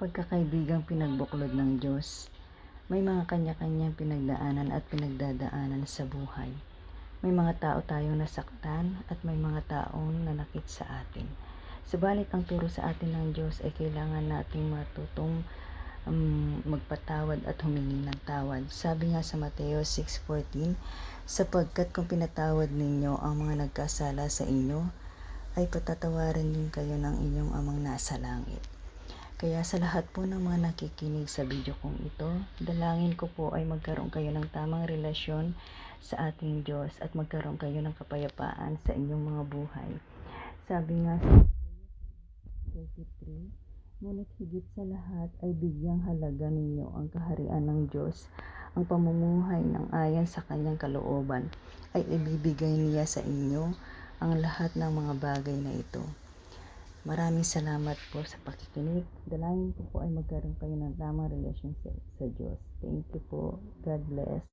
Pagkakaibigang pinagbuklod ng Diyos, may mga kanya-kanyang pinagdaanan at pinagdadaanan sa buhay. May mga tao tayong nasaktan at may mga taong nanakit sa atin. Subalit ang turo sa atin ng Diyos ay kailangan nating matutong magpatawad at humingi ng tawad. Sabi nga sa Mateo 6:14, sapagkat kung pinatawad ninyo ang mga nagkasala sa inyo, ay patatawarin din kayo ng inyong amang nasa langit. Kaya sa lahat po ng mga nakikinig sa video kong ito, dalangin ko po ay magkaroon kayo ng tamang relasyon sa ating Diyos at magkaroon kayo ng kapayapaan sa inyong mga buhay. Sabi nga sa 33, ngunit higit sa lahat ay bigyang halaga ninyo ang kaharian ng Diyos. Ang pamumuhay ng ayon sa kanyang kalooban ay ibibigay niya sa inyo ang lahat ng mga bagay na ito. Maraming salamat po sa pakikinig. Dalangin ko po ay magkaroon kayo ng tamang relasyon sa Diyos. Thank you po. God bless.